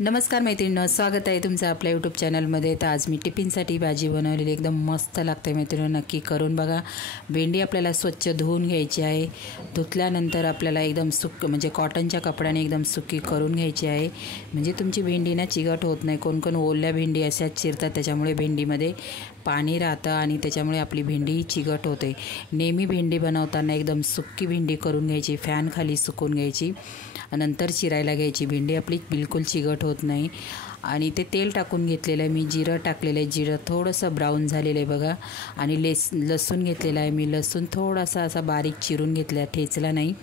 नमस्कार मैत्रिणींनो, स्वागत आहे तुमचं आपल्या यूट्यूब चॅनलमध्ये। तर आज मी टिफिनसाठी भाजी बनवलेली एकदम मस्त लागते मैत्रिणींनो, नक्की करून बघा। भेंडी आपल्याला स्वच्छ धुवून घ्यायची आहे। धुतल्यानंतर आपल्याला एकदम म्हणजे कॉटनच्या कपड्याने एकदम सुकी करून घ्यायची आहे, म्हणजे तुमची भेंडी ना चिकट होत नाही। कोण कोण ओल्या भेंडी अशाच चिरतात, त्याच्यामुळे भेंडीमध्ये पाणी राहतं आणि त्याच्यामुळे आपली भेंडी चिकट होते। नेहमी भेंडी बनवताना एकदम सुकी भेंडी करून घ्यायची, फॅन खाली सुकून घ्यायची, नंतर चिरायला घ्यायची। भेंडी आपली बिलकुल चिकट होत नाही। आणि ते तेल टाकून घेतलेलं आहे मी, जिरं टाकलेलं आहे, जिरं थोडंसं ब्राऊन झालेलं आहे बघा। आणि लसूण घेतलेला आहे मी, लसूण थोडासा असा बारीक चिरून घेतला, ठेचला नाही,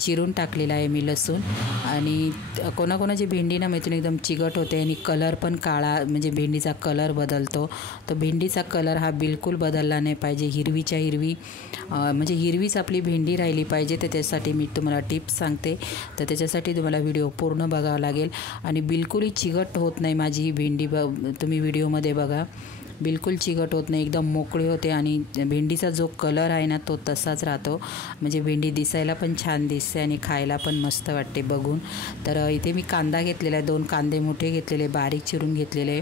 चिरून टाकलेला आहे मी लसूण। आणि कोणाकोणाची भेंडी ना मैत्रीण एकदम चिकट होते आणि कलर पण काळा, म्हणजे भेंडीचा कलर बदलतो। तर भेंडीचा कलर हा बिलकुल बदलला नाही पाहिजे, हिरवीच्या हिरवी म्हणजे हिरवीच आपली भेंडी राहिली पाहिजे। तर त्यासाठी मी तुम्हाला टिप्स सांगते, तर त्याच्यासाठी तुम्हाला व्हिडिओ पूर्ण बघावा लागेल। आणि बिलकुलही चिकट होत नाही माझी ही भेंडी, तुम्ही व्हिडिओमध्ये बघा, बिलकुल चिकट होत नाही, एकदम मोकळी होते। आणि भेंडीचा जो कलर आहे ना तो तसाच राहतो, म्हणजे भेंडी दिसायला पण छान दिसते आणि खायला पण मस्त वाटते बघून। तर इथे मी कांदा घेतलेला आहे, 2 कांदे मोठे घेतलेले, बारीक चिरून घेतलेले,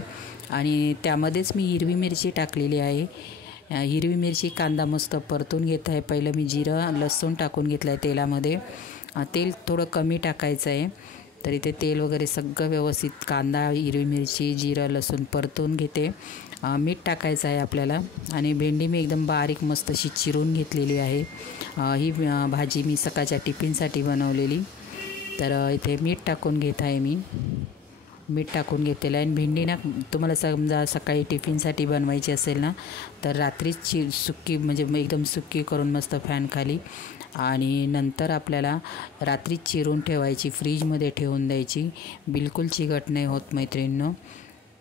आणि त्यामध्येच मी हिरवी मिरची टाकलेली आहे। हिरवी मिरची कांदा मस्त परतून घेत आहे। पहिलं मी जिरं लसूण टाकून घेतलं आहे तेलामध्ये, तेल थोडं कमी टाकायचं आहे। तर इथे तेल वगैरे सगळं व्यवस्थित कांदा, हिरवी मिरची, जिरं लसूण परतून घेते। मीठ टाकायचं आहे आपल्याला। आणि भेंडी मी एकदम बारीक मस्त अशी चिरून घेतलेली आहे। ही भाजी मी सकाळच्या टिफिनसाठी बनवलेली। तर इथे मीठ टाकून घेत आहे मी, मीठ टाकून घेतलेलं आहे। आणि भेंडी ना तुम्हाला समजा सकाळी टिफिनसाठी बनवायची असेल ना, तर रात्रीच सुक्की, म्हणजे एकदम सुक्की करून मस्त फॅन खाली, आणि नंतर आपल्याला रात्रीच चिरून ठेवायची, फ्रीजमध्ये ठेवून द्यायची, बिलकुल चिकट नाही होत मैत्रिणींनो।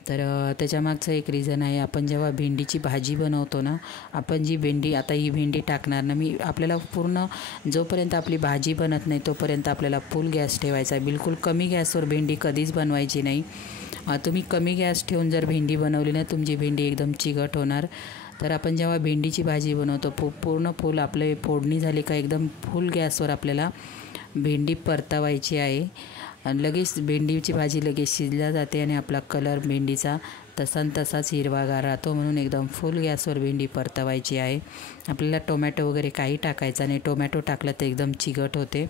तर त्याच्यामागचं एक रिझन आहे, आपण जेव्हा भेंडीची भाजी बनवतो ना, आपण जी भेंडी, आता ही भेंडी टाकणार ना मी, आपल्याला पूर्ण जोपर्यंत आपली भाजी बनत नाही तोपर्यंत आपल्याला फुल गॅस ठेवायचा आहे, बिलकुल कमी गॅसवर भेंडी कधीच बनवायची नाही। तुम्ही कमी गॅस ठेवून जर भेंडी बनवली ना, तुमची भेंडी एकदम चिकट होणार। तर आपण जेव्हा भेंडीची भाजी बनवतो, पूर्ण फुल आपले फोडणी झाली का एकदम फुल गॅसवर आपल्याला भेंडी परतवायची आहे, आणि लगेच भेंडीची भाजी लगेच शिजल्या जाते आणि आपला कलर भेंडीचा तसाच हिरवागार राहतो। म्हणून एकदम फुल गॅसवर भेंडी परतवायची आहे। आपल्याला टोमॅटो वगैरे काही टाकायचा नाही, टोमॅटो टाकलं तर एकदम चिकट होते।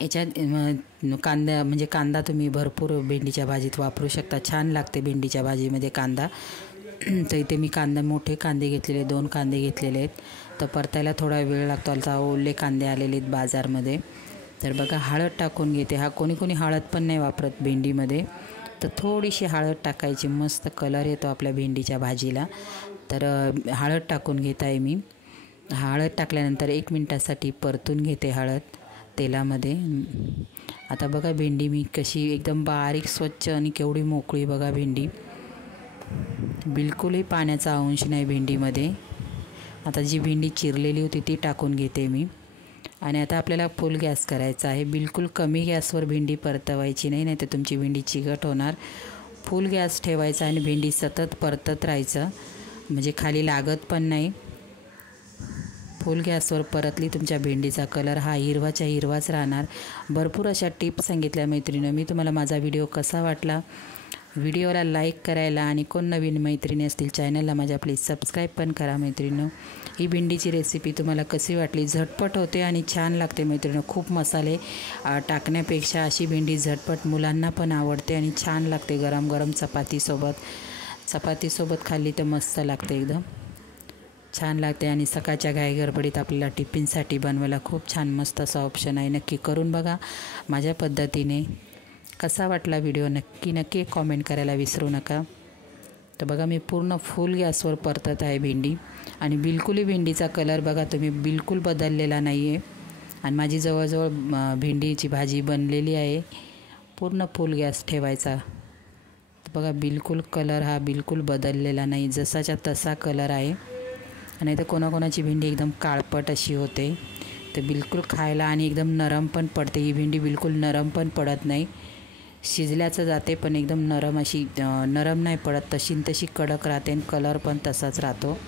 याच्यात कांदा, म्हणजे कांदा तुम्ही भरपूर भेंडीच्या भाजीत वापरू शकता, छान लागते भेंडीच्या भाजीमध्ये कांदा। तर इथे मी मोठे कांदे घेतलेले, 2 कांदे घेतलेले आहेत। तर परतायला थोडा वेळ लागतो, आता ओले कांदे आलेले आहेत बाजारमध्ये। तर बघा हळद टाकून घेते, कोणी कोणी हळद पण नाही वापरत भेंडीमध्ये, तर थोडीशी हळद टाकायची, मस्त कलर येतो आपल्या भेंडीच्या भाजीला। तर हळद टाकून घेत आहे मी। हळद टाकल्यानंतर 1 मिनिटासाठी परतून घेते हळद तेलामध्ये। आता बघा भेंडी मी कशी एकदम बारीक स्वच्छ आणि केवढी मोकळी बघा भेंडी, बिलकुलही पाण्याचा अंश नाही भेंडीमध्ये। आता जी भेंडी चिरलेली होती ती टाकून घेते मी। आणि आता आपल्याला फुल गॅस करायचा आहे, बिलकुल कमी गॅसवर भेंडी परतवायची नाही, तर तुमची भेंडी चिकट होणार। फुल गॅस ठेवायचा आणि भेंडी सतत परतत राहायचं, म्हणजे खाली लागत पण नाही। फुल गॅसवर परतली तुमच्या भेंडीचा कलर हा हिरवाच्या हिरवाच राहणार। भरपूर अशा टिप्स सांगितल्या मैत्रिणी मी तुम्हाला। माझा व्हिडिओ कसा वाटला, व्हिडिओला लाईक करायला, आणि कोण नवीन मैत्रिणी असतील चॅनलला माझ्या प्लीज सबस्क्राईब पण करा मैत्रिणींनो। ही भेंडीची रेसिपी तुम्हाला कशी वाटली, झटपट होते आणि छान लागते मैत्रिणींनो, खूप मसाले टाकण्यापेक्षा अशी भेंडी झटपट मुलांना पण आवडते आणि छान लागते। गरम गरम चपातीसोबत खाल्ली तर मस्त लागते, एकदम छान लागते। आणि सकाळच्या घाईगडबडीत आपल्याला टिफिनसाठी बनवायला खूप छान मस्त असा ऑप्शन आहे, नक्की करून बघा माझ्या पद्धतीने। कसा वाटला व्हिडिओ नक्की कॉमेंट करायला विसरू नका। तर बघा मी पूर्ण फुल गॅसवर परतत आहे भेंडी, आणि बिलकुलही भेंडीचा कलर बघा तुम्ही बिलकुल बदललेला नाही आहे। आणि माझी जवळजवळ भेंडीची भाजी बनलेली आहे, पूर्ण फुल गॅस ठेवायचा। तर बघा बिलकुल कलर हा बिलकुल बदललेला नाही, जसाच्या तसा कलर आहे। आणि तर कोणाकोणाची भेंडी एकदम काळपट अशी होते, तर बिलकुल खायला आणि एकदम नरम पण पडते। ही भेंडी बिलकुल नरम पण पडत नाही, शिजल्याचं जाते पण एकदम नरम अशी नरम नाही पडत, तशी कडक राहते आणि कलर पण तसाच राहतो।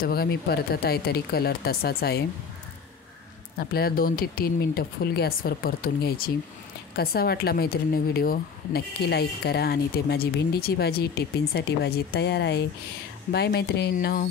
तर बघा मी परतत आहे तरी कलर तसाच आहे। आपल्याला 2 ते 3 मिनटं फुल गॅसवर परतून घ्यायची। कसा वाटला मैत्रिणी व्हिडिओ नक्की लाईक करा। आणि ते माझी भेंडीची भाजी टिफिनसाठी भाजी तयार आहे। बाय मैत्रिणींनो।